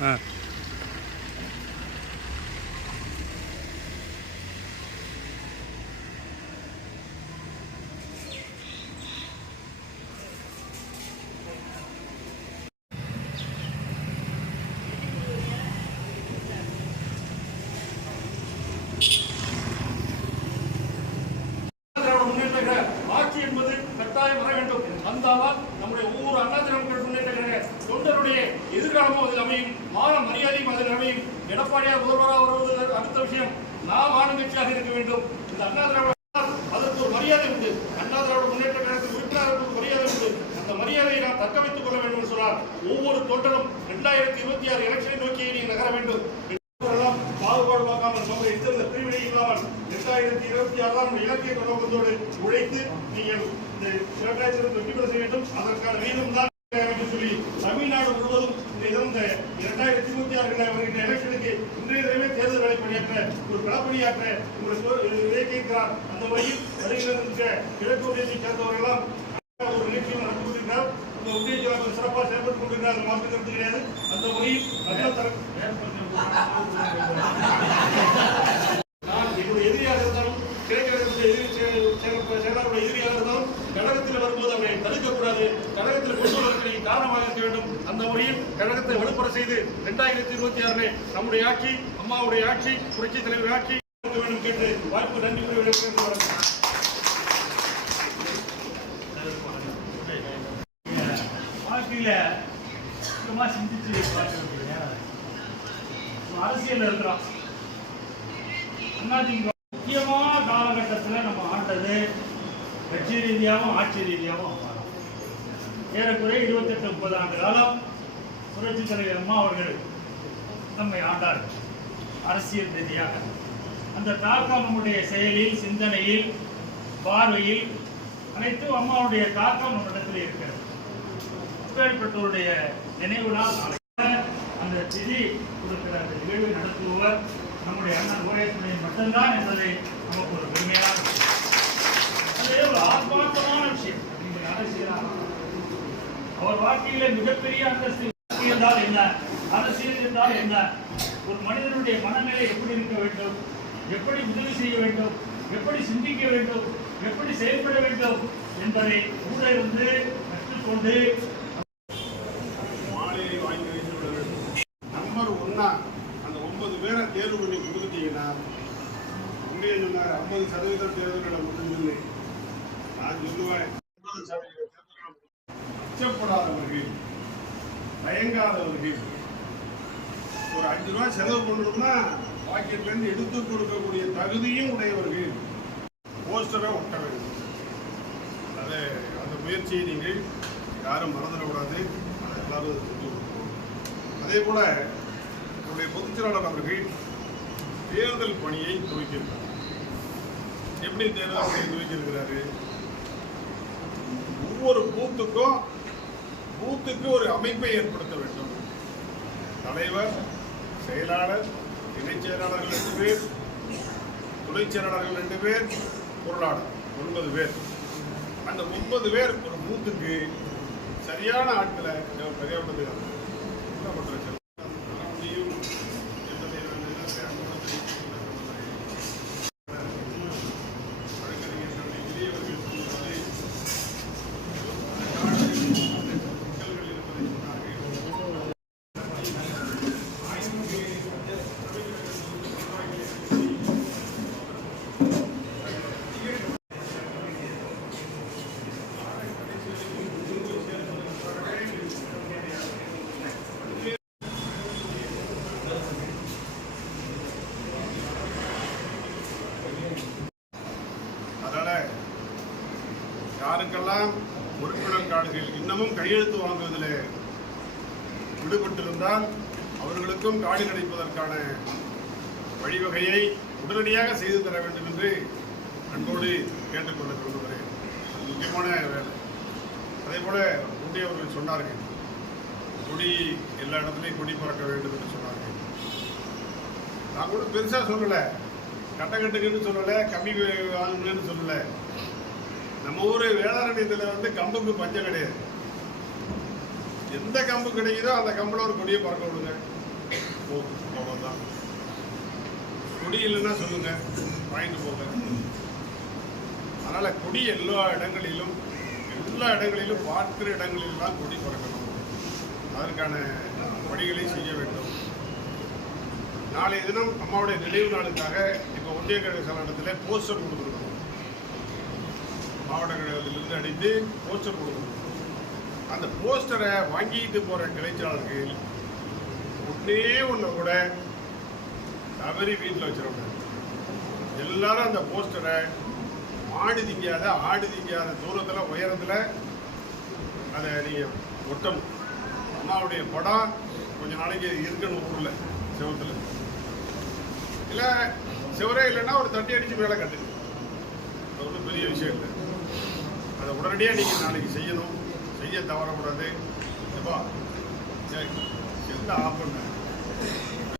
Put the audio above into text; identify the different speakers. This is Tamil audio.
Speaker 1: ஆ
Speaker 2: திராவிட முன்னேற்ற கழக ஆட்சி என்பது கட்டாயம் வர வேண்டும் வந்தால்தான் நம்முடைய ஒவ்வொரு அண்ணா திராவிட மக்கள் முன்னேற்ற கழக தொண்டருடைய எதிர்காலமும் அதில் அமையும். மான மரியாதையும் அதில் அமையும். எடப்பாடியார் முதல்வராக வருவது அடுத்த விஷயம். நாம் ஆளுங்கட்சியாக இருக்க வேண்டும். இந்த அண்ணா திராவிட அதற்கு ஒரு மரியாதை உண்டு. அண்ணா திராவிட முன்னேற்ற கழகத்தில் உறுப்பினருக்கு ஒரு மரியாதை உண்டு. அந்த மரியாதையை நாம் தக்க வைத்துக் கொள்ள வேண்டும் என்று சொன்னால் ஒவ்வொரு தொண்டனும் இரண்டாயிரத்தி இருபத்தி ஆறு எலெக்ஷனை நோக்கி நீங்கள் நகர வேண்டும். பாகுபாடு பார்க்காமல் நம்ம எந்தெந்த பிரிவினை இல்லாமல் இரண்டாயிரத்தி இருபத்தி ஆறாம் இலக்கிய நோக்கத்தோடு உழைத்து நீங்கள் இந்த இரண்டாயிரத்தி இருபத்தி செய்ய வேண்டும். அதற்கான வீதம் தான் என்று சொல்லி தமிழ்நாடு முழுவதும் இந்த தினம் இந்த இரண்டாயிரத்தி வருகின்ற எலெக்ஷனுக்கு இன்றைய தினமே தேர்தல் வேலை பணியாற்ற ஒரு களப்பணியாற்ற உங்களுக்கு இதை அந்த வழியில் வருகின்ற கிழக்கு ஒன்றியத்தை சேர்ந்தவர்களெல்லாம் ஒரு நிகழ்ச்சியும் நடத்தி கொண்டிருக்கிறார் அந்த சிறப்பாக செயல்பட்டு கொண்டிருக்கிறார் மாற்று கருத்து கிடையாது. அந்த முறையில் நல்ல தரம் கழகத்தை வலுப்பெற செய்து இரண்டாயிரத்தி இருபத்தி ஆறிலே நம்முடைய ஆட்சி அம்மாவுடைய ஆட்சி புரட்சி தலைவர் ஆட்சி இருக்க வேண்டும் கேட்டு வாய்ப்பு நன்றி கூறி விடைபெறுகிறேன்.
Speaker 3: வாழ்க்கையில சுத்தமா சிந்திச்சு பார்க்கறதுங்க அரசியல் இருக்கிறோம் அதிமுக முக்கியமான காலகட்டத்தில் நம்ம ஆண்டது கட்சி ரீதியாகவும் ஆட்சி ரீதியாகவும் ஆனோம். ஏறக்குறைய இருபத்தெட்டு முப்பது ஆண்டு காலம் புரட்சி தலைவர் அம்மா அவர்கள் நம்மை ஆண்டார்கள் அரசியல் ரீதியாக. அந்த தாக்கம் நம்முடைய செயலில் சிந்தனையில் பார்வையில் அனைத்தும் அம்மாவுடைய தாக்கம் நம்மிடத்தில் இருக்கிறது. அப்பேற்பட்டவருடைய நினைவு நாள் அந்த திதி கொடுக்கிற அந்த நிகழ்வை நடத்துபவர் நம்முடைய அண்ணன் ஓரேஸ்வரன் மட்டும்தான் என்பதை நமக்கு ஒரு பெருமையாக அதே ஒரு ஆத்மார்த்தமான விஷயம். நீங்கள் அரசியலாக அவர் வாழ்க்கையில மிகப்பெரிய அந்தஸ்து என்றால் என்ன? அரசியல் என்றால் என்ன? ஒரு மனிதனுடைய மனநிலை எப்படி இருக்க வேண்டும்? எப்படி உதவி செய்ய வேண்டும்? எப்படி சிந்திக்க வேண்டும்? எப்படி செயல்பட வேண்டும்? என்பதை கூட இருந்து கற்றுக்கொண்டு
Speaker 4: மாலையை வாங்கி வைத்து நம்பர் ஒன்னா அந்த ஒன்பது பேரை தேர்வு பண்ணி கொடுத்துட்டீங்கன்னா உண்மையை சொன்னார் ஐம்பது சதவீதம் தேர்தல்களை முடிஞ்சில்லை. நான் சொல்லுவேன் ஐம்பது சதவீத தேர்தல்களை அச்சப்படாதவர்கள். தயங்காதவர்கள் ஒரு அஞ்சு ரூபாய் செலவு பண்ணணும்னா பாக்கெட்லேருந்து எடுத்து கொடுக்கக்கூடிய தகுதியும் உடையவர்கள். போஸ்டரை ஒட்ட வேண்டும். அது அந்த முயற்சியை நீங்கள் யாரும் மறந்துடக்கூடாது அதை எல்லாரும் செஞ்சு கொடுக்கணும். அதே போல நம்முடைய பொதுச்செயலாளர் அவர்கள் தேர்தல் பணியை துவக்கியிருக்கிறார். எப்படி தேர்தல் பணியை துவக்கியிருக்கிறாரு? ஒவ்வொரு பூத்துக்கும் பூத்துக்கு ஒரு அமைப்பை ஏற்படுத்த வேண்டும். தலைவர் செயலாளர் இணைச் செயலாளர்கள் ரெண்டு பேர் துணைச் செயலாளர்கள் ரெண்டு பேர் பொருளாளர் ஒன்பது பேர். அந்த ஒன்பது பேர் ஒரு பூத்துக்கு சரியான ஆட்களை பெரியவனது யாருக்கெல்லாம் உறுப்பினர் கார்டுகள் இன்னமும் கையெழுத்து வாங்குவதில் விடுபட்டிருந்தால் அவர்களுக்கும் காடு கிடைப்பதற்கான வழிவகையை உடனடியாக செய்து தர வேண்டும் என்று அன்போடு கேட்டுக்கொள்ள விரும்புகிறேன். அது முக்கியமான வேலை. அதே போல முந்தைய அவர்கள் சொன்னார்கள் கொடி எல்லா இடத்துலையும் கொடி பறக்க வேண்டும் என்று சொன்னார்கள். நான் கூட பெருசாக சொல்லலை. கட்டக்கட்டுக்குன்னு சொல்லலை கம்மி வாங்கணும்னு சொல்லலை. நம்ம ஊர் வேளாங்கண்ணியத்தில் வந்து கம்புக்கு பஞ்சம் கிடையாது. எந்த கம்பு கிடைக்குதோ அந்த கம்புல ஒரு கொடியை பறக்க விடுங்க. ஓ அவ்வளோதான் கொடி இல்லைன்னா சொல்லுங்க. வாங்கிட்டு போங்க. அதனால கொடி எல்லா இடங்களிலும் எல்லா இடங்களிலும் பார்க்கிற இடங்களிலெல்லாம் கொடி பறக்கணும். அதற்கான பணிகளை செய்ய வேண்டும். நாளைய தினம் அம்மாவுடைய நினைவு நாளுக்காக இப்போ ஒன்றிய கழக சலனத்தில் போஸ்டர் கொடுத்துருக்கோம் மாவட்ட கழகத்திலிருந்து அடித்து போஸ்டர் கொடுக்கணும் அந்த போஸ்டரை வாங்கிட்டு போகிற கிளைச்சாளர்கள் ஒன்றே ஒன்று கூட தவறி வீட்டில் வச்சிருக்காங்க எல்லாரும் அந்த போஸ்டரை மாடு திங்காத ஆடு திங்காத தூரத்தில் உயரத்தில் அதை நீங்கள் ஒட்டணும். அம்மாவுடைய படம் கொஞ்சம் நாளைக்கு இருக்கணும் ஊரில் செவத்தில். இல்லை செவரே இல்லைன்னா ஒரு தட்டி அடித்து மேலே கட்டுங்க. அது ஒன்றும் பெரிய விஷயம் இல்லை. அதை உடனடியாக நீங்கள் நாளைக்கு செய்யணும். செய்ய தவறக்கூடாது. என்ன எந்த ஆப்புன்னு